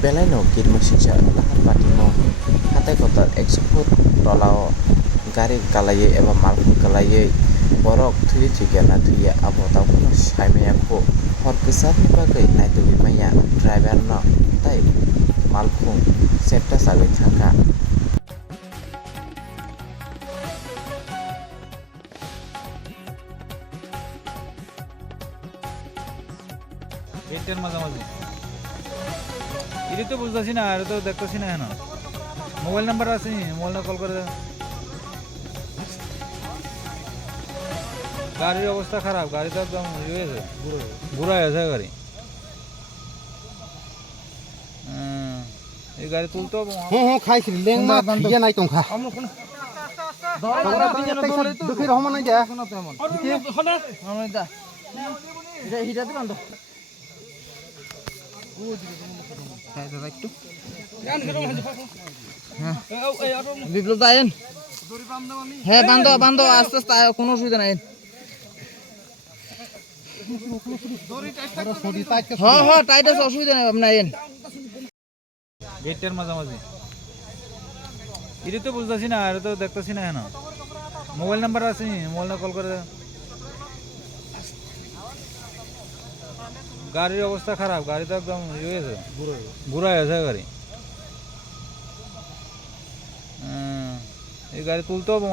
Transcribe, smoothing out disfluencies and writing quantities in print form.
Belai no kid musisha lahat patimo hatai kotar 100 foot tolao gari kalaye eba malpun kalaye borok thuye thigena thuye abo tawkono saimaya ko hor kisar ni bagai naitugui maya driver no tai malpun septa sabai thangka গেটের মাঝামাঝি এটা তো বুঝতেছি না আর তো দেখতেছি না এখন মোবাইল নাম্বার আছে নি মোবাইল কল করে দেন গাড়ির অবস্থা খারাপ গাড়ি তো একদম ইয়ে হয়েছে বুড়া হয়েছে গাড়ি এই গাড়ি তুলতে হবে খাইছিল লেং মা ভিজে নাই তোমখা দুঃখী রহম নাই যা হিটাতে বান্ধ একটু বিপ্লব দা আইন হ্যাঁ বান্ধো বান্ধো আস্তে আস্তে কোনো অসুবিধা নাই হ্যাঁ হ্যাঁ টাইট আছে অসুবিধা নাই আপনি আইন গেটের মাঝামাঝি এটা তো বুঝতেছি না আর তো দেখতেছি না এখন মোবাইল নাম্বার আছে নি মোবাইল কল করে দেন গাড়ির অবস্থা খারাপ গাড়ি তো একদম ইয়ে হয়েছে বুড়া হয়েছে গাড়ি এই গাড়ি তুলতে হবে